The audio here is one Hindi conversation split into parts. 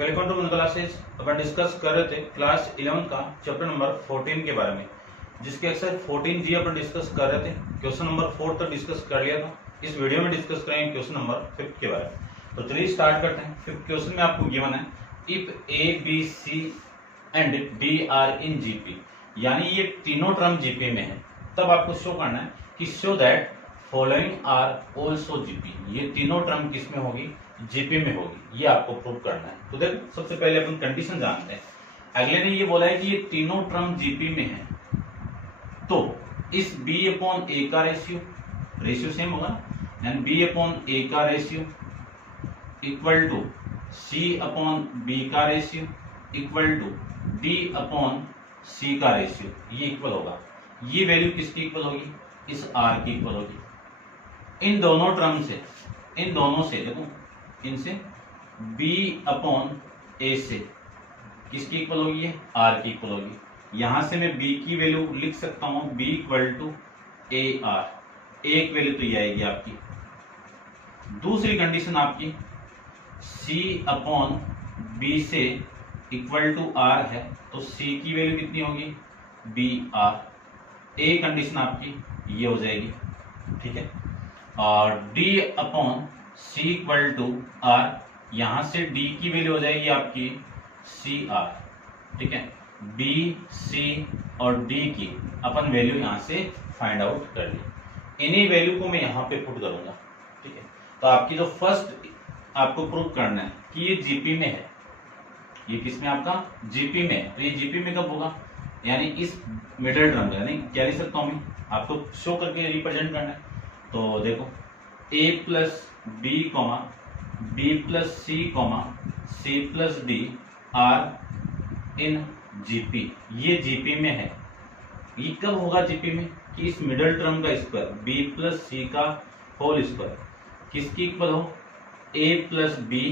वेलकम टू मन क्लासेस। अपन डिस्कस कर रहे थे क्लास 11 का चैप्टर नंबर 14 के बारे में, जिसके एक्सरसाइज 14 जी अपन डिस्कस कर रहे थे। क्वेश्चन नंबर 4 तक डिस्कस कर लिया था। इस वीडियो में डिस्कस करेंगे क्वेश्चन नंबर 5 के बारे में। तो चलिए स्टार्ट करते हैं। 5th क्वेश्चन में आपको गिवन है if a b c and d are in GP, यानी ये तीनों टर्म जीपी में है, तब आपको शो करना है कि show that following are also GP. ये तीनों टर्म किस में होगी? जीपी में होगी। ये आपको प्रूव करना है। तो देखो सबसे पहले अपन कंडीशन जानते हैं। अगले ने ये बोला है कि ये तीनों टर्म जीपी में है, तो इस बी अपॉन ए का रेशियो सेम होगा, यानी बी अपॉन ए का ratio equal to C upon B का ratio equal to D upon C का रेशियो, ये इक्वल होगा। ये वैल्यू किसकी इक्वल होगी? इस आर की इक्वल होगी। इन दोनों टर्म से, इन दोनों से देखो, इनसे b अपॉन ए से किसकी इक्वल होगी? ये आर की इक्वल होगी। यहां से मैं b की वैल्यू लिख सकता हूं b equal to a r. एक वैल्यू तो ये आएगी आपकी। दूसरी कंडीशन आपकी c अपॉन बी से इक्वल टू आर है, तो c की वैल्यू कितनी होगी? B are. ए कंडीशन आपकी ये हो जाएगी, ठीक है। और d upon c equal to r, यहां से d की वैल्यू हो जाएगी आपकी सी आर, ठीक है। b c और d की अपन वैल्यू यहां से फाइंड आउट कर ली। इन्हीं वैल्यू को मैं यहां पे पुट करूंगा, ठीक है। तो आपकी जो फर्स्ट आपको प्रूव करना है कि ये जीपी में है। ये किसमें? आपका जीपी में है। तो ये जीपी में कब होगा? यानी इस मिडिल टर्म, यानी क्या लिख सकता हूं मैं, आपको शो करके रिप्रेजेंट करना है। तो देखो a plus b comma b plus c comma c plus d are in GP. ये जीपी में है। ये कब होगा जीपी में? कि इस मिडिल टर्म का स्क्वायर b प्लस सी का होल स्क्वायर किसकी इक्वल हो? a plus b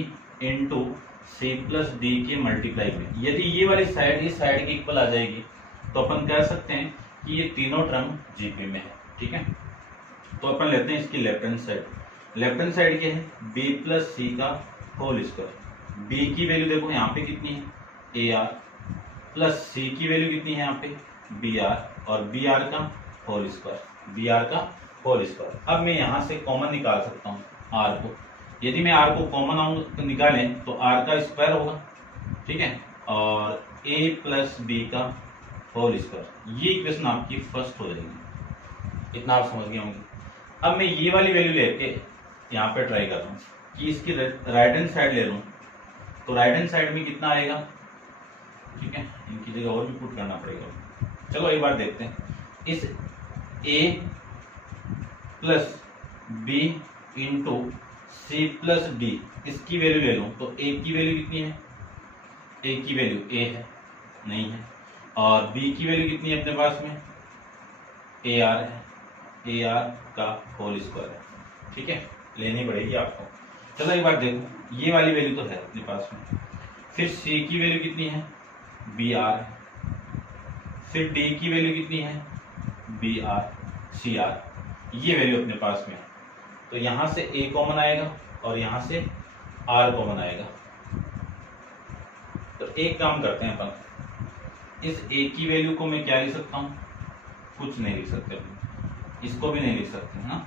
into c plus d के मल्टीप्लाई में। यदि ये वाली साइड इस साइड की इक्वल आ जाएगी तो अपन कह सकते हैं कि ये तीनों टर्म जीपी में है, ठीक है। तो अपन लेते हैं इसकी left hand side. Left hand side क्या है? b प्लस सी का होल स्क्वायर। b की वैल्यू देखो यहाँ पे कितनी है? ए आर, प्लस सी की वैल्यू कितनी है यहाँ पे? बी आर, और बी आर का होल स्क्वायर, बी आर का होल स्क्वायर। अब मैं यहाँ से कॉमन निकाल सकता हूँ आर को। यदि मैं आर को कॉमन निकालें तो आर का स्क्वायर होगा, ठीक है, और ए प्लस बी का होल स्क्वायर। ये इक्वेशन आपकी फर्स्ट हो जाएगी। इतना आप समझ गए होंगे। अब मैं ये वाली वैल्यू लेके यहाँ पे ट्राई कर रहा हूँ कि इसकी राइट हैंड साइड ले लूँ, तो राइट हैंड साइड में कितना आएगा? ठीक है, इनकी जगह और भी पुट करना पड़ेगा। चलो एक बार देखते हैं। इस a plus b into c plus d, इसकी वैल्यू ले लूँ तो a की वैल्यू कितनी है? a की वैल्यू a है, नहीं है। और b की वैल्यू कितनी है अपने पास में? ए आर है, ए आर का होल स्क्वायर है, ठीक है, लेनी पड़ेगी आपको। चलो एक बार देखो, ये वाली वैल्यू तो है अपने पास में। फिर c की वैल्यू कितनी है? बी आर है। फिर d की वैल्यू कितनी है? B r c r. ये वैल्यू अपने पास में है। तो यहां से a कॉमन आएगा और यहां से r कॉमन आएगा। तो एक काम करते हैं अपन, इस a की वैल्यू को मैं क्या लिख सकता हूं? कुछ नहीं लिख सकते अपन, इसको भी नहीं लिख सकते ना।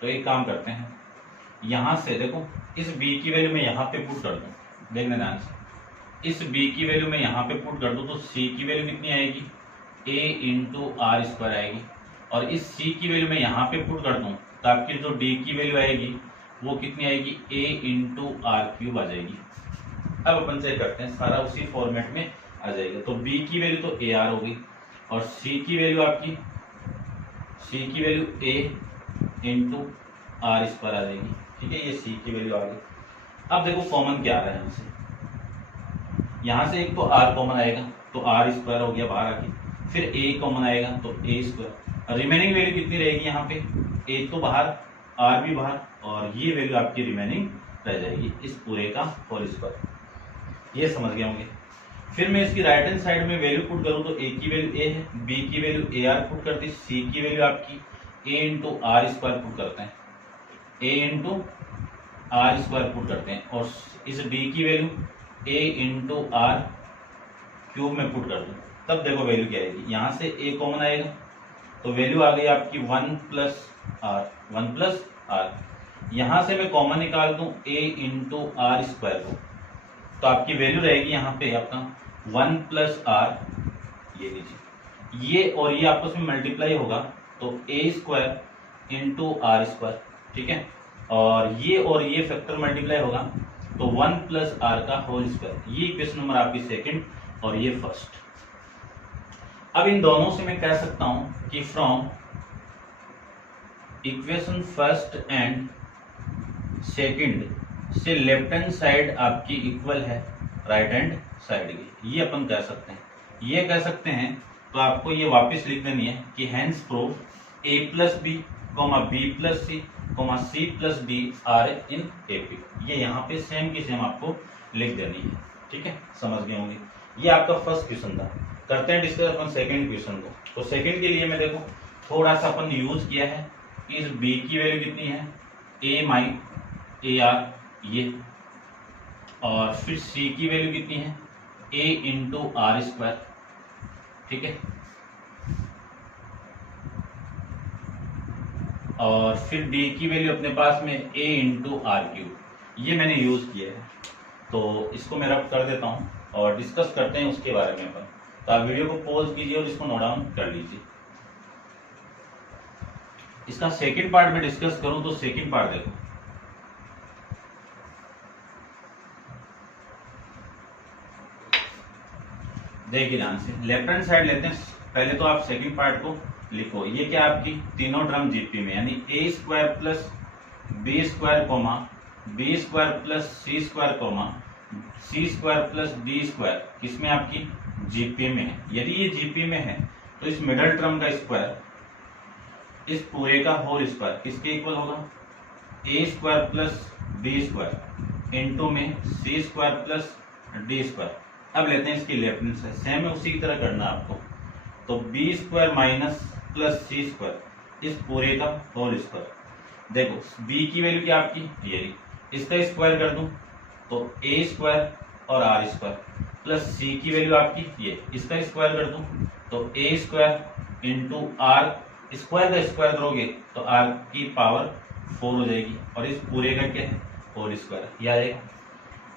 तो एक काम करते हैं, यहां से देखो, इस b की वैल्यू मैं यहां पे पुट कर दूं, देखना ध्यान से। इस b की वैल्यू मैं यहां पे पुट कर दूं तो c की वैल्यू कितनी आएगी? a इंटू आर स्क्वायर आएगी। और इस c की वैल्यू मैं यहां पे पुट कर दूं तो आपकी जो d की वैल्यू आएगी वो कितनी आएगी? a इंटू आर क्यूब आ जाएगी। अब अपन चेक करते हैं, सारा उसी फॉर्मेट में आ जाएगा। तो b की वैल्यू तो ए आर होगी और c की वैल्यू आपकी, c की value a into are square आ जाएगी, ठीक है। ये c की वैल्यू आ गई। अब देखो कॉमन क्या आ रहा है यहाँ से। यहाँ से एक तो r कॉमन आएगा तो आर स्क्वायर हो गया बाहर आके, फिर a कॉमन आएगा तो a स्क्वायर। रिमेनिंग वैल्यू कितनी रहेगी यहाँ पे? a तो बाहर, r भी बाहर, और ये वैल्यू आपकी रिमेनिंग रह जाएगी इस पूरे का होल स्क्वायर। ये समझ गए होंगे। फिर मैं इसकी राइट हैंड साइड में वैल्यू पुट करूं तो a की वैल्यू a है, b की वैल्यू ए आर पुट करते, c की वैल्यू आपकी a into are square put करते हैं। a into are square put करते हैं और इस डी की value a into r cube में पुट कर दूं, तब देखो वैल्यू क्या आएगी। यहाँ से ए कॉमन आएगा तो वैल्यू आ गई आपकी 1 प्लस आर। यहाँ से मैं कॉमन निकाल दूं ए इंटू आर स्क्वायर को, तो आपकी वैल्यू रहेगी यहाँ पे आपका 1 प्लस आर, ये लीजिए, ये और ये आपस में मल्टीप्लाई होगा तो a square into are square, ठीक है, और ये फैक्टर मल्टीप्लाई होगा तो 1 प्लस आर का होल स्क्वायर। ये इक्वेशन नंबर आपकी सेकंड और ये फर्स्ट। अब इन दोनों से मैं कह सकता हूं कि from equation first and second से लेफ्ट हैंड साइड आपकी इक्वल है राइट हैंड साइड की, ये अपन कह सकते हैं। ये कह सकते हैं तो आपको ये वापस लिख देनी है कि hence proof a plus b comma b plus c comma c plus d are in A P. ये यहाँ पे सेम की सेम आपको लिख देनी है, ठीक है, समझ गए होंगे। ये आपका फर्स्ट क्वेश्चन था। करते हैं डिस्कस अपन सेकंड क्वेश्चन को। तो सेकंड के लिए मैं देखो थोड़ा सा अपन यूज किया है कि इस बी की वैल्यू कितनी है ए माई ए आर ये, और फिर सी की वैल्यू कितनी है ए इंटू आर स्क्वायर, ठीक है, और फिर डी की वैल्यू अपने पास में ए इंटू आर क्यूब, ये मैंने यूज किया है। तो इसको मैं रब कर देता हूँ और डिस्कस करते हैं उसके बारे में अपन। तो आप वीडियो को पॉज कीजिए और इसको नोट डाउन कर लीजिए। इसका सेकंड पार्ट में डिस्कस करूं तो सेकंड पार्ट देखो, देखिए ध्यान से, लेफ्ट हैंड साइड लेते हैं। पहले तो आप सेकंड पार्ट को लिखो। ये क्या आपकी तीनों टर्म जीपी में, यानी A square plus B square comma B square plus C square comma C square plus D square, किसमें आपकी जीपी में है। यदि ये जीपी में है तो इस मिडल टर्म का स्क्वायर इस पूरे का होल स्क्वायर किसके इक्वल होगा, A square plus B square into में C square plus D square. अब लेते हैं इसकी लेफ्ट हैंड साइड, सेम है उसी की तरह करना है आपको। तो बी स्क्वायर माइनस प्लस सी स्क्वायर इस पूरे का होल स्क्वायर। देखो बी की वैल्यू क्या आपकी ये, इसका स्क्वायर कर दूं तो ए स्क्वायर और आर स्क्वायर प्लस सी की वैल्यू आपकी ये, इसका स्क्वायर कर दूं तो a square into are square का स्क्वायर करोगे तो आर की पावर 4 हो जाएगी, और इस पूरे का क्या है होल स्क्वायर, ये आएगा।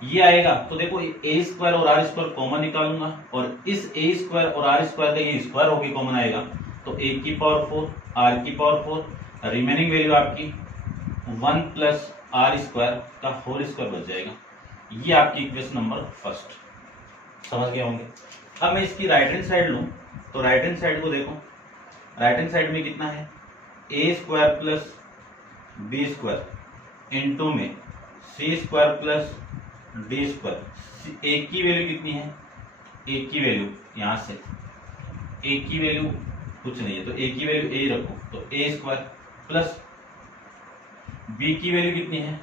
ये आएगा तो देखो ए स्क्वायर और आर स्क्वायर कॉमन निकालूंगा और इस ए स्क्वायर और आर स्क्वायर का ये स्क्वायर होगी कॉमन आएगा तो ए की पावर 4 आर की पावर 4, रिमेनिंग वैल्यू आपकी 1 प्लस आर स्क्वायर का होल स्क्वायर बच जाएगा। ये आपकी इक्वेशन नंबर फर्स्ट, समझ गए होंगे। अब मैं इसकी राइट हैंड साइड लूं तो राइट हैंड साइड को देखो, राइट हैंड साइड में कितना है A square plus B square into में C square plus D square. A की वैल्यू कितनी है, ए की वैल्यू यहां से ए की वैल्यू कुछ नहीं है तो ए की वैल्यू ए रखो तो ए स्क्वायर प्लस बी की वैल्यू कितनी है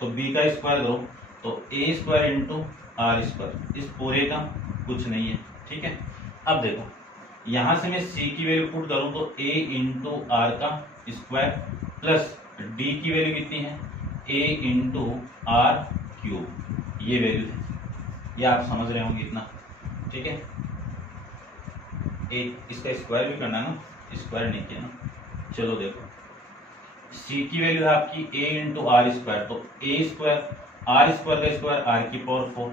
तो बी का स्क्वायर करो तो a square into are square, इस पूरे का कुछ नहीं है, ठीक है। अब देखो यहां से मैं सी की वैल्यू पुट करूं तो ए इंटू आर का स्क्वायर प्लस डी की वैल्यू कितनी है ए इंटू आर क्यूब, ये वैल्यू है, ये आप समझ रहे होंगे इतना, ठीक है। इसका स्क्वायर भी करना है ना, स्क्वायर नहीं किया ना। चलो देखो सी की वैल्यू है आपकी ए इंटू आर स्क्वायर तो ए स्क्वायर आर स्क्वायर का स्क्वायर आर की पावर 4,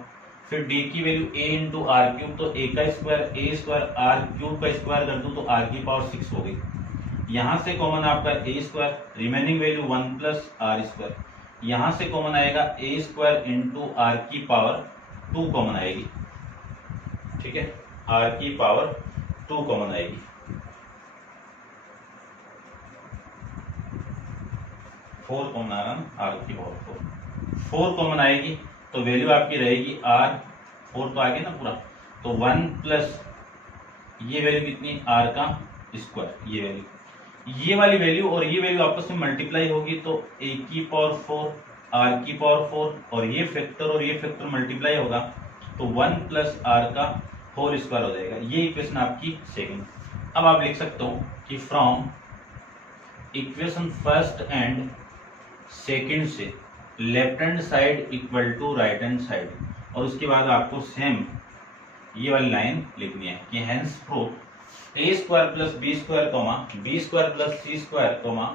फिर डी की value a into r cube तो ए का square a square r cube का स्क्वायर कर दूं तो आर की पावर 6 हो गई। यहां से कॉमन आपका A square, remaining value 1 plus are square, यहां से कॉमन आएगा ए स्क्वायर इंटू आर की पावर 2 कॉमन आएगी, ठीक है, आर की पावर 2 कॉमन आएगी। फोर कॉमन आ रहा ना, आर की पावर 4 कॉमन आएगी तो वैल्यू आपकी रहेगी आर 4 तो आगे ना पूरा, तो 1 प्लस ये वैल्यू कितनी आर का स्क्वायर, ये वैल्यू, ये वाली वैल्यू और ये वैल्यू आपस में मल्टीप्लाई होगी तो ए की पावर 4 आर की पावर 4 और ये फैक्टर मल्टीप्लाई होगा तो 1 प्लस आर का होल स्क्वायर हो जाएगा। ये इक्वेशन आपकी सेकंड। अब आप लिख सकते हो कि from equation first and second से left hand side equal to right hand side, और उसके बाद आपको सेम ये वाली लाइन लिखनी है कि hence proof a square plus B square comma b square plus C square comma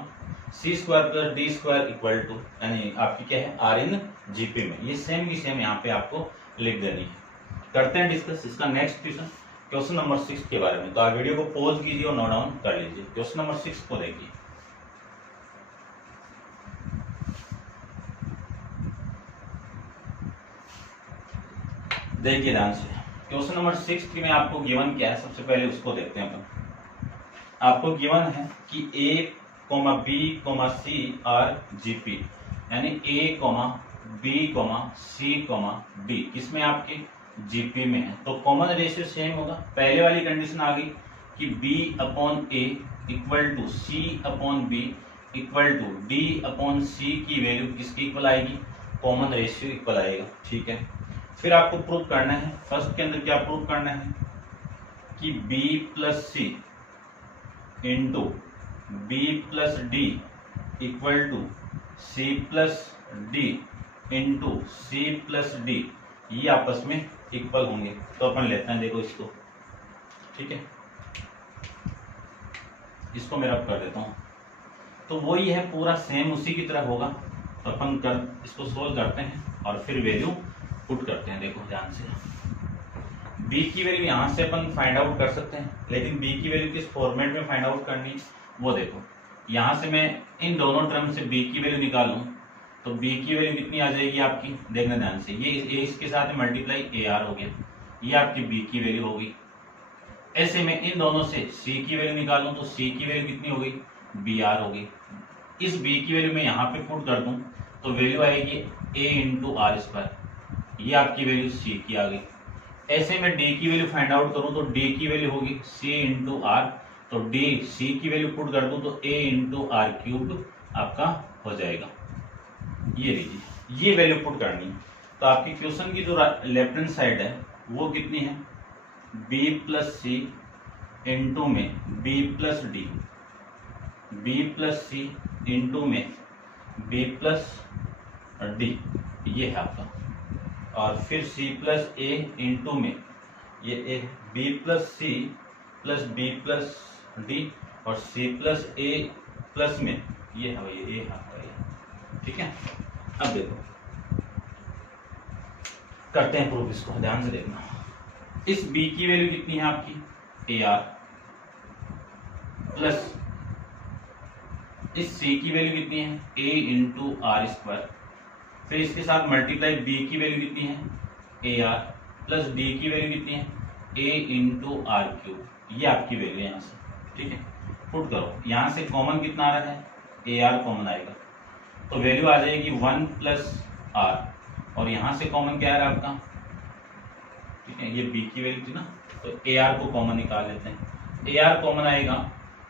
c square plus D square equal to, यानी आपकी क्या है आर इन जीपी में। ये सेम की सेम यहाँ पे आपको लिख देनी है। करते हैं डिस्कस इसका नेक्स्ट क्वेश्चन नंबर 6 के बारे में। तो आप वीडियो को पॉज कीजिए और नोट डाउन कर लीजिए। क्वेश्चन नंबर 6 को देखिए। देखिए ध्यान से, क्वेश्चन नंबर 6 में आपको गिवन क्या है, सबसे पहले उसको देखते हैं अपन। आपको गिवन है कि A comma B comma C are GP, यानी A comma B comma C comma D किसमें आपके जीपी में है। तो कॉमन रेशियो सेम होगा। पहले वाली कंडीशन आ गई कि B upon A equal to C upon B equal to D upon C की वैल्यू किसकी इक्वल आएगी, कॉमन रेशियो इक्वल आएगा। ठीक है, फिर आपको प्रूव करना है, फर्स्ट के अंदर क्या प्रूव करना है कि b plus C into b plus d equal to c plus d into c plus D, ये आपस में इक्वल होंगे। तो अपन लेते हैं, देखो इसको, ठीक है, इसको मैं रब कर देता हूं। तो वही है पूरा सेम उसी की तरह होगा। तो अपन इसको सोल्व करते हैं और फिर वैल्यू पुट करते हैं। देखो ध्यान से, b की वैल्यू यहां से अपन फाइंड आउट कर सकते हैं, लेकिन b की वैल्यू किस फॉर्मेट में फाइंड आउट करनी वो देखो। यहां से मैं इन दोनों टर्म से b की वैल्यू निकालूं तो b की वैल्यू कितनी आ जाएगी आपकी, देखना ध्यान से, ये इसके साथ मल्टीप्लाई AR हो गया, ये आपकी b की वैल्यू होगी। ऐसे में इन दोनों से c की वैल्यू निकालूं तो c की वैल्यू कितनी हो गई, BR होगी। इस b की वैल्यू में यहाँ पे पुट कर दूं तो वैल्यू आएगी a इंटू आर स्क्वायर, ये आपकी वैल्यू c की आ गई। ऐसे में d की वैल्यू फाइंड आउट करूं तो d की वैल्यू होगी c इंटू आर, तो d c की वैल्यू पुट कर दूं तो a इंटू आर क्यूब आपका हो जाएगा। ये लीजिए, ये वैल्यू पुट करनी है। तो आपकी क्वेश्चन की जो लेफ्ट हैंड साइड है वो कितनी है, b प्लस सी इंटू में b plus D, b plus सी इंटू में b प्लस डी, ये है आपका, और फिर c प्लस ए इंटू में ये b plus c plus b plus d, और c प्लस ए प्लस में ये है भाई, ये है। ठीक है, अब देखो करते हैं प्रूफ इसको, ध्यान से देखना। इस b की वैल्यू कितनी है आपकी AR, प्लस इस c की वैल्यू कितनी है a इंटू आर स्क्वायर, फिर इसके साथ मल्टीप्लाई b की वैल्यू कितनी है AR, प्लस d की वैल्यू कितनी है a इंटू आर क्यूब, ये आपकी वैल्यू यहाँ से। ठीक है, पुट करो, यहाँ से कॉमन कितना आ रहा है, AR कॉमन आएगा, तो वैल्यू आ जाएगी 1 प्लस आर, और यहां से कॉमन क्या आ रहा है आपका, ठीक है, ये b की वैल्यू थी ना, तो AR को कॉमन निकाल लेते हैं। AR कॉमन आएगा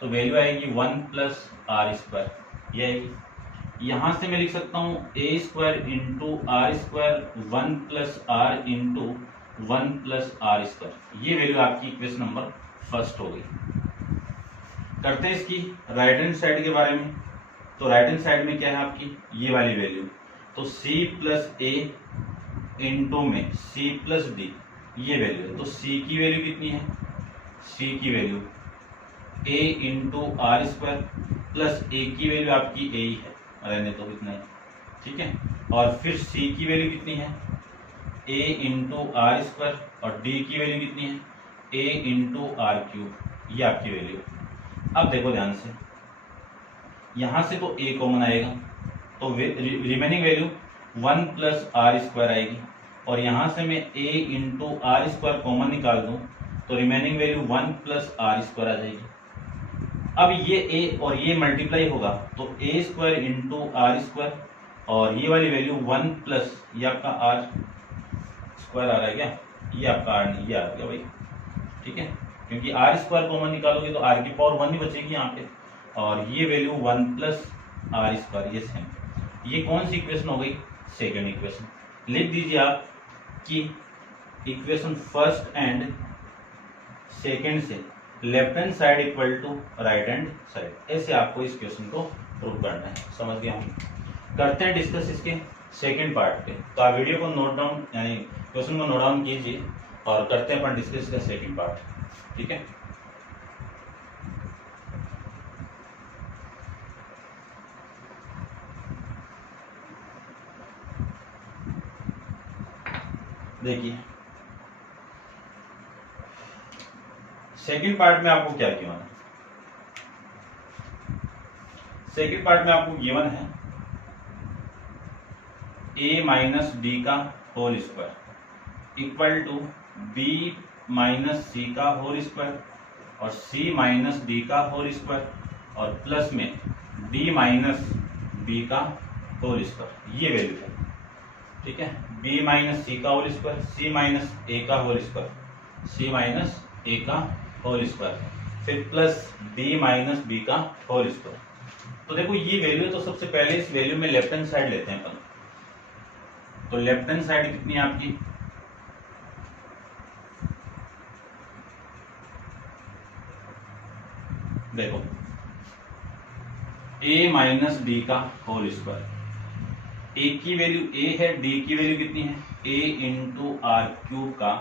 तो वैल्यू आएगी 1 प्लस आर स्क्वायर, ये आएगी। यहां से मैं लिख सकता हूं a square into are square 1 plus r into 1 plus are square, ये वैल्यू आपकी इक्वेशन नंबर फर्स्ट हो गई। करते हैं इसकी राइट हैंड साइड के बारे में। तो राइट हैंड साइड में क्या है आपकी, ये वाली वैल्यू, तो c प्लस ए इंटू में c प्लस डी, ये वैल्यू है। तो c की वैल्यू कितनी है, c की value a into are square, plus a की वैल्यू आपकी a ही है, रहने तो इतना ही। ठीक है, और फिर c की वैल्यू कितनी है a इंटू आर स्क्वायर, और d की वैल्यू कितनी है a इंटू आर क्यूब, ये आपकी वैल्यू। अब देखो ध्यान से, यहां से तो a कॉमन आएगा, तो remaining value 1 plus are square आएगी, और यहां से मैं a into are square common निकाल दूं तो remaining value 1 plus are square आ जाएगी। अब ये a और ये मल्टीप्लाई होगा तो a square into are square, और ये वाली वैल्यू 1 प्लस ये आपका आर स्क्वायर आ रहा है क्या, ये आपका आर नहीं, ये आ गया भाई। ठीक है, क्योंकि आर स्क्वायर कॉमन निकालोगे तो आर की पावर 1 ही बचेगी यहाँ पे, और ये वैल्यू 1 प्लस आर स्क्वायर, ये सेम। ये कौन सी इक्वेशन हो गई, सेकेंड इक्वेशन। लिख दीजिए आप कि इक्वेशन फर्स्ट एंड सेकेंड से left hand side equal to right hand side, ऐसे आपको इस क्वेश्चन को प्रूव करना है। समझ गया हम। करते हैं डिस्कस इसके सेकंड पार्ट पे। तो आप वीडियो को नोट डाउन यानी क्वेश्चन को नोट डाउन कीजिए और करते हैं अपन डिस्कस का सेकंड पार्ट। ठीक है, देखिए सेकंड पार्ट में आपको क्या गिवन है। सेकंड पार्ट में आपको गिवन है a माइनस डी का whole square equal to b minus C का होल स्क्वायर और c माइनस डी का होल स्क्वायर और प्लस में d माइनस बी का होल स्क्वायर, ये वैल्यू है। ठीक है, b माइनस सी का whole square, c minus A का whole square, c minus A का होल स्क्वायर, फिर प्लस d माइनस बी का होल स्क्वायर। तो देखो ये वैल्यू है, तो सबसे पहले इस वैल्यू में लेफ्ट हैंड साइड लेते हैं अपन। तो लेफ्ट हैंड साइड कितनी है आपकी, देखो a माइनस डी का होल स्क्वायर, a की वैल्यू a है, d की वैल्यू कितनी है a इंटू आर क्यूब का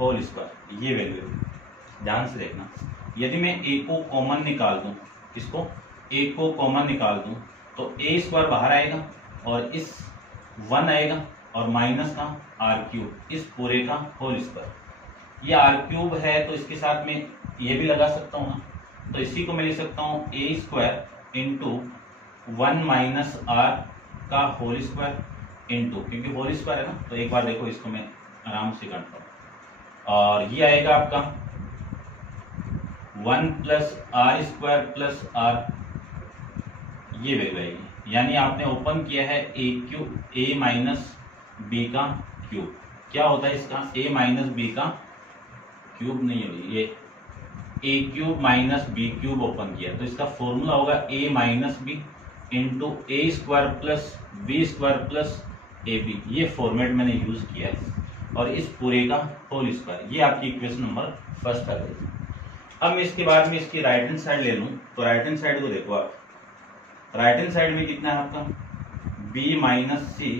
होल स्क्वायर, ये वैल्यू है। ध्यान से देखना, यदि मैं a को कॉमन निकाल दूं, इसको a को कॉमन निकाल दूं तो a स्क्वायर बाहर आएगा और इस 1 आएगा और माइनस का आर क्यूब, इस पूरे का होल स्क्वायर। ये आर क्यूब है तो इसके साथ में ये भी लगा सकता हूँ ना, तो इसी को मैं लिख सकता हूँ a square into 1 minus r का होल स्क्वायर इंटू, क्योंकि होल स्क्वायर है ना, तो एक बार देखो इसको मैं आराम से करता हूँ और ये आएगा आपका 1 plus are square plus r, ये वैल्यू आएगी। यानी आपने ओपन किया है a माइनस बी का क्यूब, क्या होता है इसका a माइनस बी का क्यूब नहीं है, ये a cube minus b cube open किया, तो इसका फॉर्मूला होगा a minus b into a square plus B square plus a b, ये फॉर्मेट मैंने यूज किया है और इस पूरे का होल स्क्वायर, ये आपकी इक्वेशन नंबर फर्स्ट आ गई। अब मैं इसके बाद में इसकी राइट हैंड साइड ले लूं, तो राइट हैंड साइड को देखो आप, राइट हैंड साइड में कितना है आपका b माइनस सी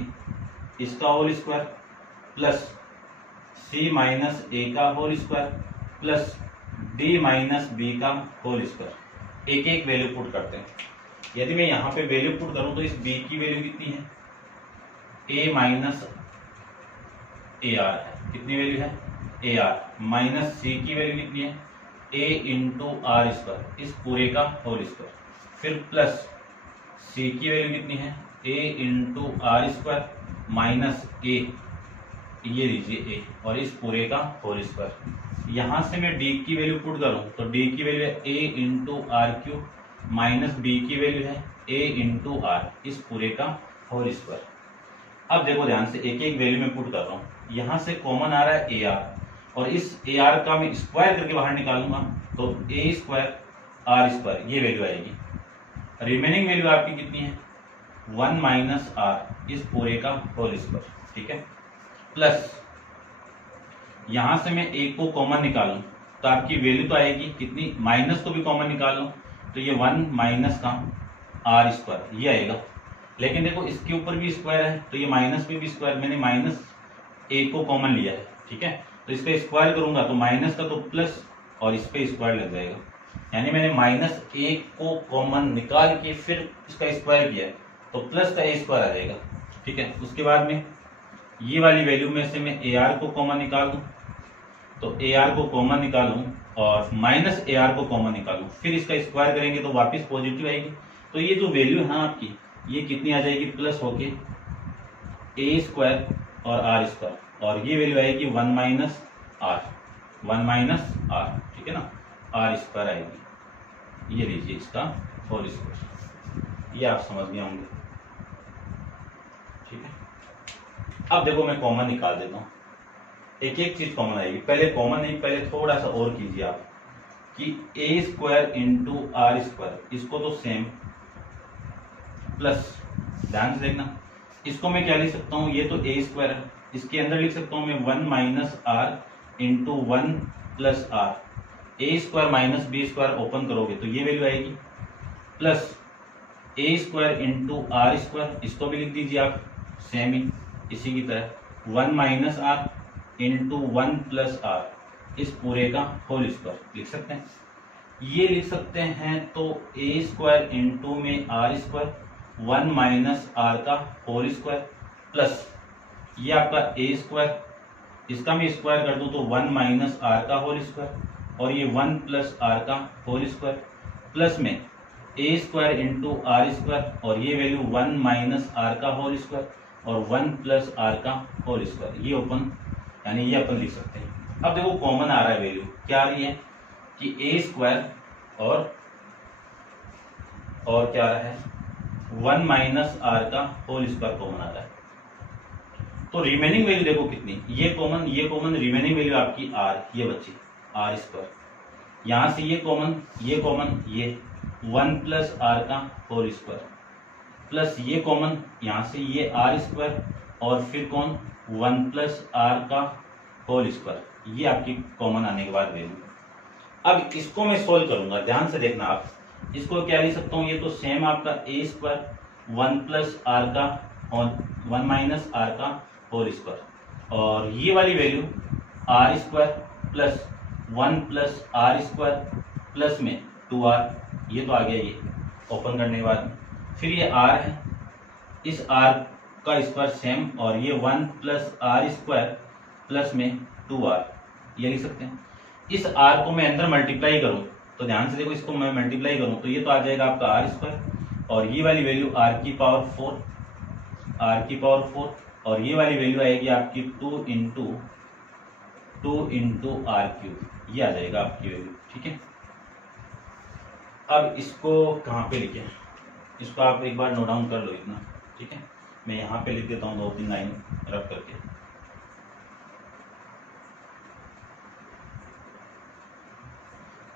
इसका whole square plus c minus A का whole square plus d minus B का होल स्क्वायर। एक एक वैल्यू पुट करते हैं। यदि मैं यहाँ पे वैल्यू पुट करूं तो इस b की वैल्यू कितनी है a माइनस ए आर है, कितनी वैल्यू है ए आर, माइनस c की वैल्यू कितनी है a इंटू आर स्क्वायर, इस पूरे का होल स्क्वायर, फिर प्लस c की वैल्यू कितनी है a into are square minus a, ये लीजिए a और इस पूरे का होल स्क्वायर। यहाँ से मैं d की वैल्यू पुट करूँ तो d की वैल्यू है a into r cube minus b की वैल्यू है a इंटू आर, इस पूरे का होल स्क्वायर। अब देखो ध्यान से, एक एक वैल्यू में पुट कर रहा हूँ। यहाँ से कॉमन आ रहा है ए आर और इस ए आर का मैं स्क्वायर करके बाहर निकालूंगा तो ए स्क्वायर आर स्क्वायर, ये वैल्यू आएगी। रिमेनिंग वैल्यू आपकी कितनी है 1 माइनस आर, इस पूरे का होल स्क्वायर। ठीक है, प्लस यहां से मैं एक को कॉमन निकालूं तो आपकी वैल्यू तो आएगी कितनी, माइनस को भी कॉमन निकालूं तो ये 1 माइनस का आर स्क्वायर, ये आएगा। लेकिन देखो इसके ऊपर भी स्क्वायर है तो ये माइनस पे भी स्क्वायर, मैंने माइनस ए को कॉमन लिया है। ठीक है, तो इसका स्क्वायर करूंगा तो माइनस का तो प्लस और इस पे स्क्वायर लग जाएगा, यानी मैंने माइनस ए को कॉमन निकाल के फिर इसका स्क्वायर किया तो प्लस का ए स्क्वायर आ जाएगा। ठीक है, उसके बाद में ये वाली वैल्यू में से मैं ए आर को कॉमन निकाल दूं तो ए आर को कॉमन निकालूं और माइनस ए आर को कॉमन निकालूं, फिर इसका स्क्वायर करेंगे तो वापस पॉजिटिव आएगी। तो ये जो वैल्यू है ना आपकी, ये कितनी आ जाएगी, प्लस होके ए स्क्वायर और आर स्क्वायर, और ये वैल्यू आएगी 1 माइनस आर, 1 माइनस आर। ठीक है ना, आर स्क्वायर आएगी, ये लीजिए इसका होल स्क्वायर, ये आप समझ गए होंगे। ठीक है, अब देखो मैं कॉमन निकाल देता हूँ, एक एक चीज कॉमन आएगी। पहले कॉमन नहीं, पहले थोड़ा सा और कीजिए आप कि ए स्क्वायर इंटू आर स्क्वायर, इसको तो सेम, प्लस ध्यान से देखना, इसको मैं क्या लिख सकता हूँ, ये तो ए स्क्वायर है, इसके अंदर लिख सकता हूँ मैं 1 minus are into 1 plus r, a square minus b square open करोगे तो ये वैल्यू आएगी, plus a square into are square, इसको भी लिख दीजिए आप, सेम ही इसी की तरह 1 minus are into 1 plus r इस पूरे का होल स्क्वायर लिख सकते हैं। ये लिख सकते हैं तो ए स्क्वायर इंटू में आर स्क्वायर 1 माइनस आर का होल स्क्वायर प्लस ये आपका ए स्क्वायर, इसका मैं स्क्वायर कर दूं तो 1 माइनस आर का होल स्क्वायर और ये 1 प्लस आर का होल स्क्वायर प्लस में ए स्क्वायर इंटू आर स्क्वायर और ये वैल्यू 1 माइनस आर का होल स्क्वायर और 1 प्लस आर का होल स्क्वायर, ये ओपन यानी ये अपन लिख सकते हैं। अब देखो कॉमन आ रहा है वैल्यू, क्या आ रही है कि ए स्क्वायर और क्या आ रहा है 1 माइनस आर का होल स्क्वायर कॉमन आ रहा है। तो रिमेनिंग वैल्यू देखो कितनी, ये कॉमन रिमेनिंग वैल्यू आपकी आर, ये बची आर स्क्वायर, यहां से ये कॉमन ये 1 प्लस आर का होल स्क्वायर प्लस ये कॉमन यहां से ये आर स्क्वायर और फिर कौन 1 प्लस आर का होल स्क्वायर, ये आपकी कॉमन आने के बाद वैल्यू। अब इसको मैं सोल्व करूंगा, ध्यान से देखना आप, इसको क्या लिख सकता हूं, ये तो सेम आपका ए स्क्वायर 1 प्लस आर का और 1 माइनस आर का होल स्क्वायर और ये वाली value r square plus 1 plus are square plus में 2r, ये तो आ गया ये ओपन करने के बाद। फिर ये r है, इस r का स्क्वायर सेम और ये 1 प्लस आर स्क्वायर प्लस में 2r, ये लिख सकते हैं। इस r को मैं अंदर मल्टीप्लाई करूं तो ध्यान से देखो, इसको मैं मल्टीप्लाई करूं तो ये तो आ जाएगा आपका आर स्क्वायर और ये वाली वैल्यू r की पावर 4 और ये वाली वैल्यू आएगी आपकी 2 इंटू आर क्यूब, ये आ जाएगा आपकी वैल्यू। ठीक है, अब इसको कहाँ पे लिखें, इसको आप एक बार नोट डाउन कर लो इतना। ठीक है, मैं यहाँ पे लिख देता हूँ 2-3 लाइन रब करके।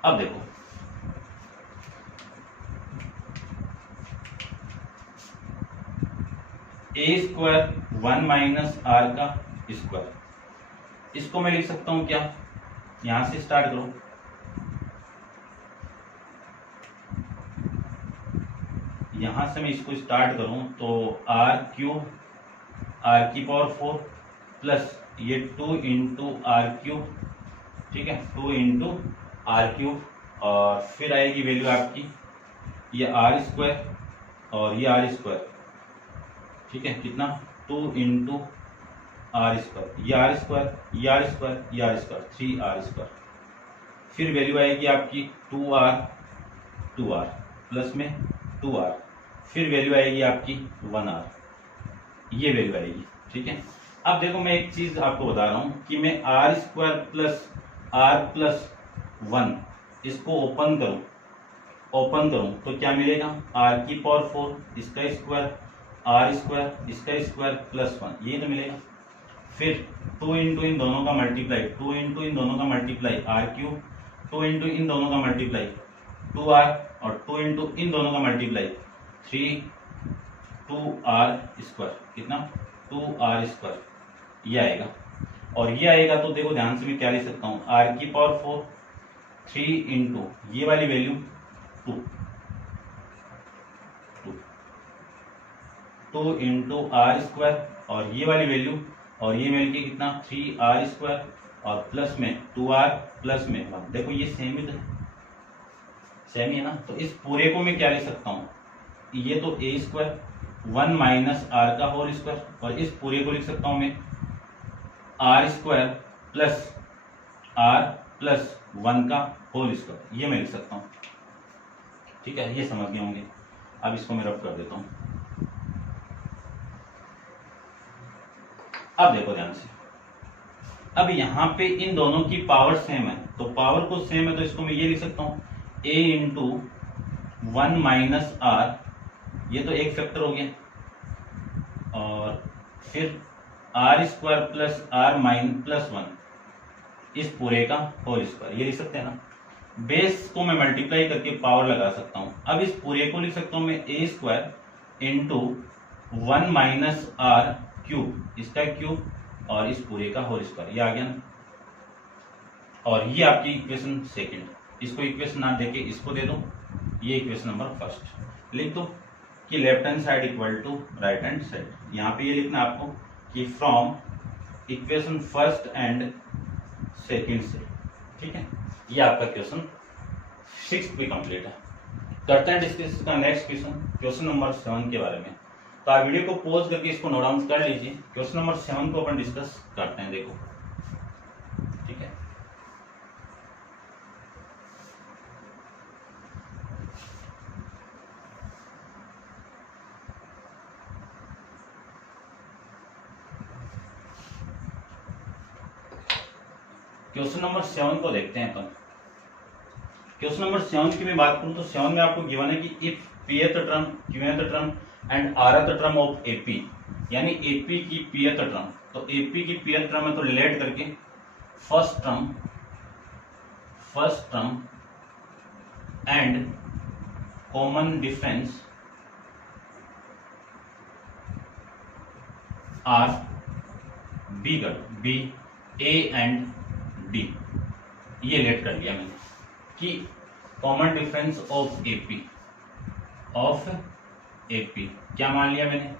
अब देखो ए स्क्वायर 1 माइनस आर का स्क्वायर, इसको मैं लिख सकता हूं क्या, यहां से स्टार्ट करो, यहां से मैं इसको स्टार्ट करूं तो आर क्यूब आर की पावर 4 प्लस ये 2 इंटू आर क्यूब, ठीक है 2 इंटू आर क्यूब और फिर आएगी वैल्यू आपकी ये आर स्क्वायर और ये आर स्क्वायर, ठीक है कितना 2 इंटू आर स्क्वायर, ये आर स्क्वायर ये आर स्क्वायर ये आर स्क्वायर 3r स्क्वायर, फिर वैल्यू आएगी आपकी 2r प्लस में 2r, फिर वैल्यू आएगी आपकी 1r, ये वैल्यू आएगी। ठीक है, अब देखो मैं एक चीज आपको बता रहा हूं कि मैं r square plus r plus 1 इसको ओपन करूं तो क्या मिलेगा, आर की पावर 4 इसका स्क्वायर आर स्क्वायर इसका स्क्वायर प्लस 1, ये तो मिलेगा। फिर 2 इंटू इन दोनों का मल्टीप्लाई 2 इंटू इन दोनों का मल्टीप्लाई आर क्यूब 2 इंटू इन दोनों का मल्टीप्लाई 2r और 2 इंटू इन दोनों का मल्टीप्लाई 2r स्क्वायर, कितना 2r स्क्वायर, ये आएगा और ये आएगा तो देखो ध्यान से मैं क्या लिख सकता हूँ, आर की पावर 4 3 इंटू ये वाली वैल्यू 2 इंटू आर स्क्वायर और ये वाली वैल्यू और ये मिलके कितना 3r स्क्वायर और प्लस में 2r प्लस में 1, देखो ये सेम ही है ना। तो इस पूरे को मैं क्या लिख सकता हूँ, ये तो a स्क्वायर 1 माइनस आर का होल स्क्वायर और इस पूरे को लिख सकता हूँ मैं r square plus r plus 1 का होल स्क्वायर, ये मैं लिख सकता हूँ। ठीक है, ये समझ गए होंगे। अब इसको मैं रब कर देता हूँ। अब देखो ध्यान से, अब यहाँ पे इन दोनों की पावर सेम है तो पावर को सेम है तो इसको मैं ये लिख सकता हूँ a इंटू 1 माइनस आर, ये तो एक फैक्टर हो गया और फिर आर स्क्वायर प्लस आर माइन प्लस 1 इस पूरे का होल स्क्वायर, ये लिख सकते हैं ना। बेस को मैं मल्टीप्लाई करके पावर लगा सकता हूँ। अब इस पूरे को लिख सकता हूँ मैं a square into 1 minus r cube, इसका क्यूब और इस पूरे का होल स्क्वायर, ये आ गया ना। और ये आपकी इक्वेशन सेकंड, इसको इक्वेशन ना देके इसको दे दो, ये इक्वेशन नंबर फर्स्ट लिख दो। कि left hand side equal to right hand side. यहाँ पे ये लिखना आपको कि from equation first and second से, ठीक है। ये आपका क्वेश्चन 6 भी कंप्लीट है। करते हैं डिस्कस इसका नेक्स्ट क्वेश्चन नंबर 7 के बारे में। तो आप वीडियो को पॉज करके इसको नोट डाउन कर लीजिए। क्वेश्चन नंबर 7 को अपन डिस्कस करते हैं। देखो, ठीक है। क्वेश्चन नंबर 7 को देखते हैं अपन। क्वेश्चन नंबर 7 की मैं बात करूं तो 7 में आपको गिवन है कि if pth term, qth term and rth term of AP, यानी AP की pth टर्म, तो AP की pth टर्म है तो रिलेट करके first term and common difference are bigger, B A and D, ये लेट कर लिया मैंने कि कॉमन डिफरेंस ऑफ एपी क्या मान लिया मैंने,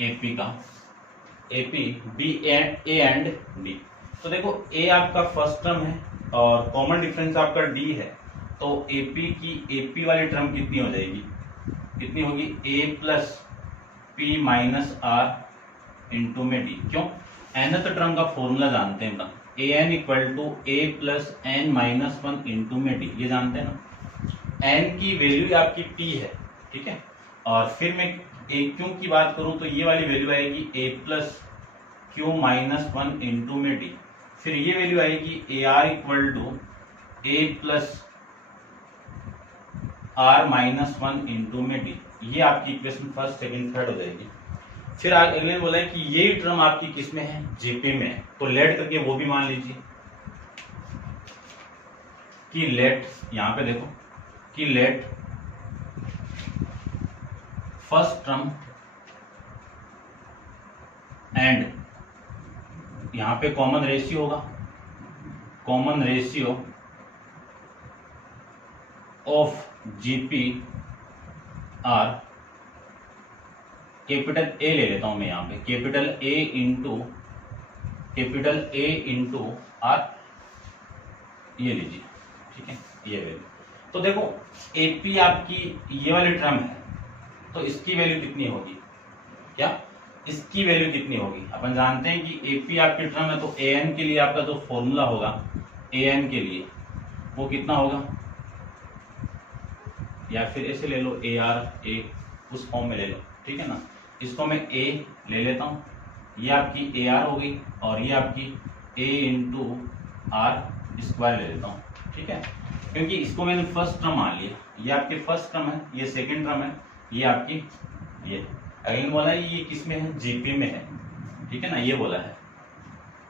एपी का AP B A and D. तो देखो ए आपका फर्स्ट टर्म है और कॉमन डिफरेंस आपका डी है, तो एपी वाली टर्म कितनी हो जाएगी, कितनी होगी, A plus P minus are into में डी। क्यों, nth टर्म का फॉर्मूला जानते हैं ना, A N equal to A plus N minus one into में डी, ये जानते हैं ना। एन की वैल्यू आपकी टी है, ठीक है। और फिर मैं ए क्यू की बात करूं तो ये वाली वैल्यू आएगी A plus Q minus one into में डी। फिर ये वैल्यू आएगी A R equal to A plus R minus one into में डी। ये आपकी इक्वेशन फर्स्ट सेकंड थर्ड हो जाएगी। फिर अगले बोला है कि ये टर्म आपकी किस में है, जीपी में है, तो लेट करके वो भी मान लीजिए कि लेट, यहां पे देखो कि लेट फर्स्ट टर्म एंड यहां पे कॉमन रेशियो होगा, common ratio of GP R, capital A ले लेता हूं मैं यहां पे, कैपिटल ए इंटू आर, ये लीजिए, ठीक है, ये वैल्यू। तो देखो एपी आपकी ये वाली टर्म है, तो इसकी वैल्यू कितनी होगी, क्या इसकी वैल्यू कितनी होगी, अपन जानते हैं कि एपी आपकी टर्म है, तो ए एन के लिए आपका जो फॉर्मूला होगा ए एन के लिए वो कितना होगा, या फिर ऐसे ले लो ए आर, ए उस फॉर्म में ले लो, ठीक है ना। इसको मैं ए ले लेता हूं, ये आपकी ए आर हो गई और ये आपकी ए इंटू आर स्क्वायर ले लेता हूं, ठीक है, क्योंकि इसको मैंने फर्स्ट टर्म मान लिया, ये आपके फर्स्ट टर्म है, ये सेकंड टर्म है, ये आपकी ये अगेन बोला है ये किस में है, जीपी में है, ठीक है ना। ये बोला है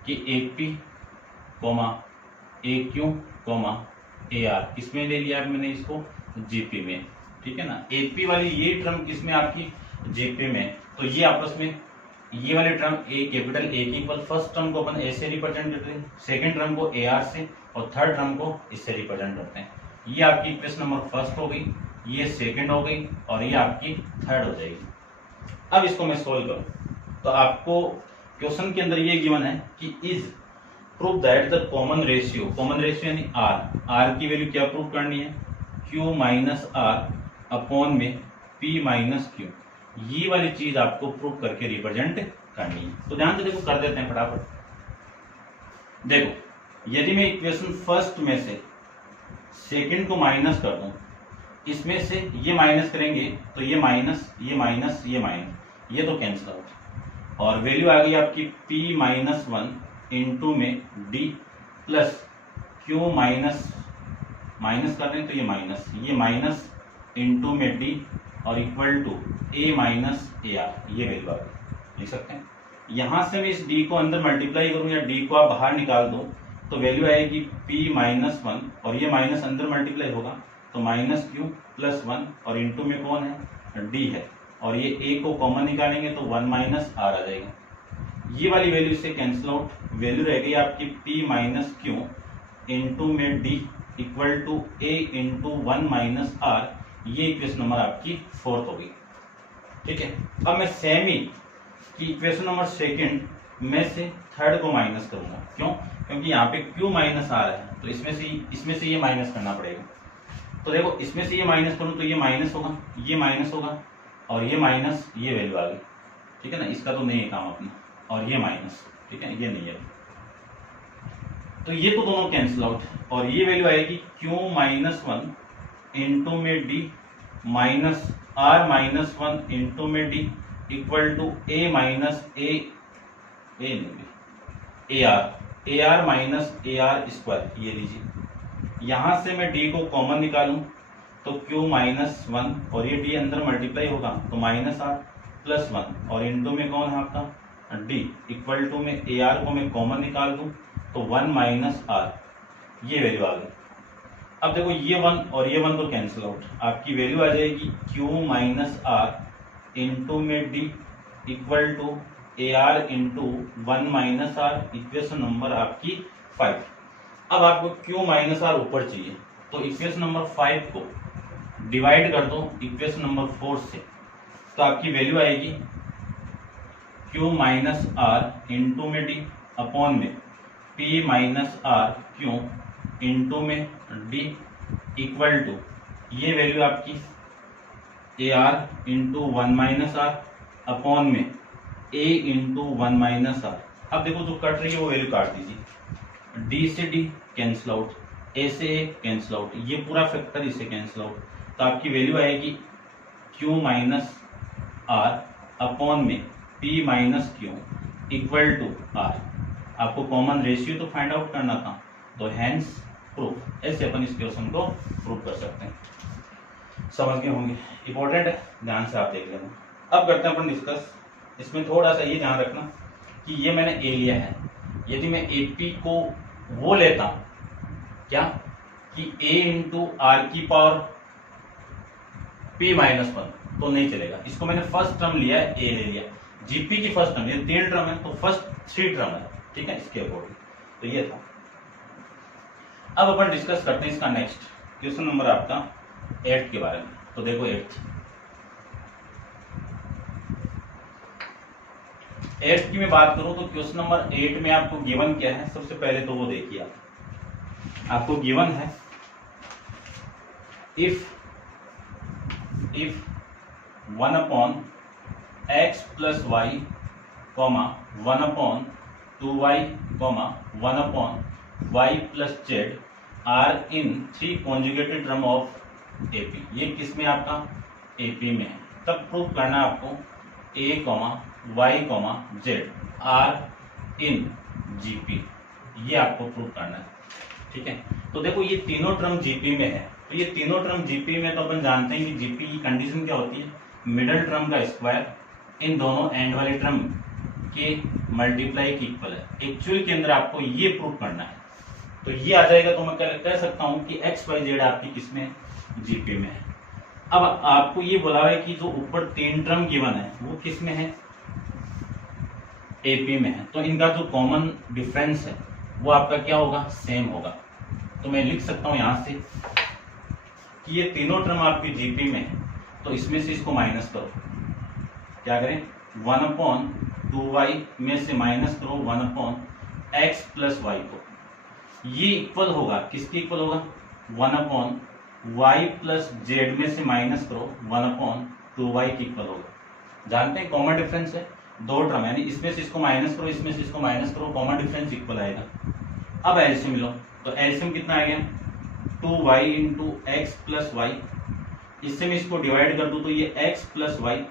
कि AP comma A Q comma A R, किसमें ले लिया मैंने इसको, जीपी में, ठीक है ना। एपी वाली ये टर्म किसमें आपकी, जीपी में, तो ये आपस में ये वाले टर्म ए कैपिटल ए की इक्वल, फर्स्ट टर्म को अपन ए से रिप्रेजेंट करते हैं, सेकंड टर्म को ए आर से और थर्ड टर्म को इससे रिप्रेजेंट करते हैं। ये आपकी इक्वेशन नंबर फर्स्ट हो गई, ये सेकंड हो गई और ये आपकी थर्ड हो जाएगी। अब इसको मैं सोल्व करूं तो आपको क्वेश्चन के अंदर ये गिवन है कि is prove that the common ratio यानी आर की वैल्यू क्या प्रूव करनी है, क्यू माइनस आर अपॉन में पी माइनस क्यू, ये वाली चीज आपको प्रूव करके रिप्रेजेंट करनी है। तो ध्यान से देखो, कर देते हैं फटाफट। देखो यदि मैं इक्वेशन फर्स्ट में से सेकंड को माइनस कर दूं, इसमें से ये माइनस करेंगे तो ये माइनस, ये माइनस, ये माइनस, ये तो कैंसिल आउट और वैल्यू आ गई आपकी p माइनस वन इंटू में d प्लस क्यू माइनस कर रहे हैं तो ये माइनस इंटू में d और equal to a minus A R, ये वैल्यू आ गई, लिख सकते हैं। यहां से मैं इस d को अंदर मल्टीप्लाई करूं या d को आप बाहर निकाल दो तो वैल्यू आएगी p माइनस वन और ये माइनस अंदर मल्टीप्लाई होगा तो माइनस क्यू प्लस वन और इंटू में कौन है, d है, और ये a को कॉमन निकालेंगे तो वन माइनस आर आ जाएगा। ये वाली वैल्यू से कैंसिल आउट, वैल्यू रह गई आपकी p माइनस क्यू इंटू में d equal to a into one minus R, ये इक्वेशन नंबर आपकी 4th होगी। ठीक है, अब मैं सेम ही कि इक्वेशन नंबर 2 में से 3rd को माइनस करूंगा। क्यों? क्योंकि यहाँ पे Q माइनस आ रहा है, तो इसमें से ये माइनस करना पड़ेगा। तो देखो, इसमें से ये माइनस करूं तो ये माइनस होगा, ये माइनस होगा, और ये माइनस, ये वैल्यू आ गई। ठीक है ना, इसका तो नहीं है काम अपना, और ये माइनस, ठीक है, ये नहीं है। तो ये तो दोनों कैंसिल आउट, और ये वैल्यू आएगी Q माइनस 1 इंटू में D minus R minus 1 into में D equal to A minus A are minus AR square. ये लीजिए, यहां से मैं D को कॉमन निकालूं तो Q माइनस 1, और ये D अंदर मल्टीप्लाई होगा तो माइनस R प्लस 1, और इंटू में कौन है आपका D इक्वल टू में AR को मैं कॉमन निकाल दूं तो 1 माइनस R, ये वैल्यू आ गई। अब देखो, ये 1 और ये 1 तो कैंसिल आउट, आपकी वैल्यू आ जाएगी Q माइनस R इंटू में D equal to AR into 1 minus R, equation number आपकी 5। अब आपको Q माइनस R ऊपर चाहिए, तो इक्वेशन नंबर 5 को डिवाइड कर दो इक्वेशन नंबर 4 से, तो आपकी वैल्यू आएगी Q माइनस R इंटू में D अपॉन में P minus R Q into में D इक्वल टू, ये वैल्यू आपकी AR into 1 minus R upon में A इंटू 1 माइनस R। अब देखो, जो कट रही है वो वैल्यू काट दीजिए, D से D कैंसिल आउट, A से A कैंसिल आउट, ये पूरा फैक्टर इसे कैंसिल आउट, तो आपकी वैल्यू आएगी Q माइनस R अपॉन में P minus Q equal to R। आपको कॉमन रेशियो तो फाइंड आउट करना था, तो हैंस प्रूफ, ऐसे अपन इस क्वेश्चन को प्रूव कर सकते हैं। समझ गए होंगे, इंपॉर्टेंट है, ध्यान से आप देख लेना। अब करते हैं अपन डिस्कस। इसमें थोड़ा सा ये ध्यान रखना कि ये मैंने ए लिया है, यदि मैं AP को वो लेता क्या कि A इंटू आर की पावर P माइनस 1 तो नहीं चलेगा। इसको मैंने फर्स्ट टर्म लिया है, A ले लिया, GP की फर्स्ट टर्म, ये 3 टर्म है तो फर्स्ट 3 टर्म है। ठीक है, इसके अकॉर्डिंग तो ये था। अब अपन डिस्कस करते हैं इसका नेक्स्ट क्वेश्चन नंबर आपका 8 के बारे में। तो देखो 8 की मैं बात करूं तो क्वेश्चन नंबर 8 में आपको गिवन क्या है, सबसे पहले तो वो देखिए। आपको गिवन है if 1 upon x plus Y 1 upon 2y 1 upon y plus Z are in 3 conjugated term of AP। ये किस में आपका AP में है, तब प्रूव करना आपको A, y, z are in GP, ये आपको प्रूव करना है। ठीक है, तो देखो ये तीनों टर्म GP में है, तो ये तीनों टर्म GP में, तो अपन जानते हैं कि GP की कंडीशन क्या होती है, मिडल टर्म का स्क्वायर इन दोनों एंड वाले टर्म के मल्टीप्लाई की इक्वल है। एक्चुअल के अंदर आपको ये प्रूव करना है, तो ये आ जाएगा, तो मैं कह सकता हूं कि x, y, z आपकी किसमें GP में है। अब आपको ये बोला है कि जो ऊपर 3 टर्म गिवन है वो किस में है, AP में है, तो इनका जो कॉमन डिफरेंस है वो आपका क्या होगा, सेम होगा। तो मैं लिख सकता हूं यहां से कि ये तीनों टर्म आपकी GP में है, तो इसमें से इसको माइनस करो। क्या करें, 1 अपॉन 2y में से माइनस करो 1 अपॉन x प्लस वाई को, ये इक्वल होगा, किसके इक्वल होगा, 1 अपॉन y प्लस जेड में से माइनस करो 1 अपॉन 2y के इक्वल होगा। जानते हैं कॉमन डिफरेंस है, 2 टर्म, यानी इसमें से इसको माइनस करो, इसमें से इसको माइनस करो, कॉमन डिफरेंस इक्वल आएगा। अब एलसीएम लो, तो एलसीएम कितना आ गया, 2y into x plus Y, इससे मैं इसको डिवाइड कर दूं तो ये x प्लस वाई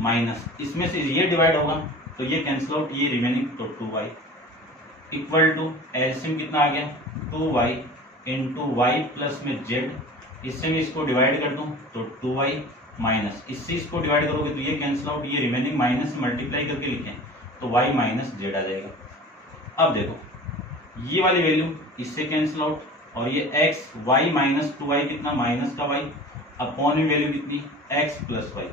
माइनस, इसमें से ये डिवाइड होगा तो ये कैंसिल आउट, ये रिमेनिंग, तो 2y इक्वल टू एलसीएम कितना आ गया, 2y इंटू वाई प्लस में z, इससे मैं इसको डिवाइड कर दूं तो 2y माइनस, इससे इसको डिवाइड करोगे तो ये कैंसिल आउट, ये रिमेनिंग माइनस मल्टीप्लाई करके लिखें तो y माइनस जेड आ जाएगा। अब देखो ये वाली वैल्यू इससे कैंसिल आउट, और ये x y माइनस 2y कितना, माइनस का y अपॉन में वैल्यू कितनी, x प्लस वाई,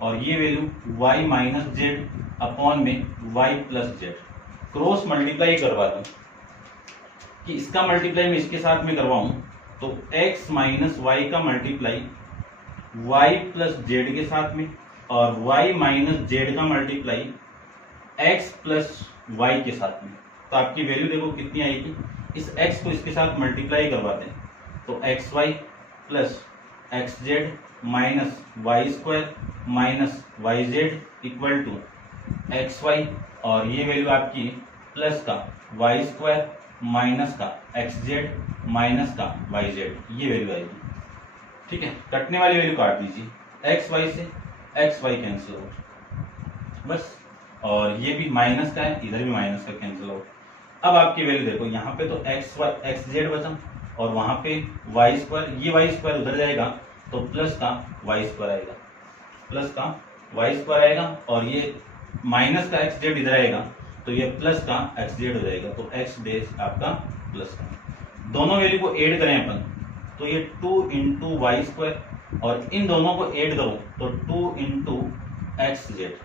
और ये value y minus Z upon में y plus Z. Cross multiply करवा दूं कि इसका मल्टीप्लाई मैं इसके साथ में करवाऊं तो x माइनस वाई का मल्टीप्लाई y प्लस जेड के साथ में और y माइनस जेड का मल्टीप्लाई x प्लस वाई के साथ में। तो आपकी वैल्यू देखो कितनी आएगी, इस x को इसके साथ मल्टीप्लाई करवाते हैं तो X Y plus X Z minus Y square minus Y Z equal to X Y, और ये वैल्यू आपकी प्लस का वाई स्क्वायर माइनस का एक्स जेड माइनस का वाई जेड, ये वैल्यू आएगी। ठीक है, कटने वाली वैल्यू काट दीजिए, एक्स वाई से एक्स वाई कैंसिल आउट बस, और ये भी माइनस का है, इधर भी माइनस का कैंसिल आउट। अब आपकी वैल्यू देखो, यहाँ पे तो एक्स जेड बचा और वहां पे वाई स्क्वायर, ये वाई स्क्वायर उधर जाएगा तो प्लस का वाई स्क्वायर आएगा, प्लस का वाई स्क्वायर आएगा, और ये माइनस का एक्स जेड इधर आएगा तो ये प्लस का एक्स जेड हो जाएगा, तो एक्स डेज आपका प्लस का। दोनों वैल्यू को ऐड करें अपन तो ये 2 इंटू वाई स्क्वायर, और इन दोनों को ऐड करो तो 2 इंटू एक्स जेड,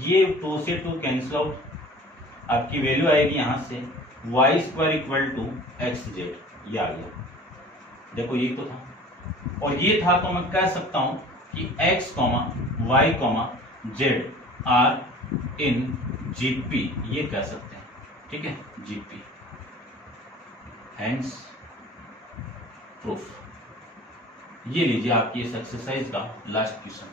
ये 2 से 2 कैंसिल आउट, आपकी वैल्यू आएगी यहां से Y square equal to X Z, ये आ गया। देखो ये तो था, और ये था तो मैं कह सकता हूं कि x, y, z are in GP, ये कह सकते हैं। ठीक है, जीपी हैंस प्रूफ। ये लीजिए आपकी इस एक्सरसाइज का लास्ट क्वेश्चन।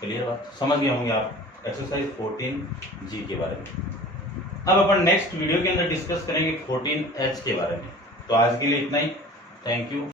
क्लियर बात, समझ गए होंगे आप एक्सरसाइज 14 जी के बारे में। अब अपन नेक्स्ट वीडियो के अंदर डिस्कस करेंगे 14 एच के बारे में। तो आज के लिए इतना ही, थैंक यू।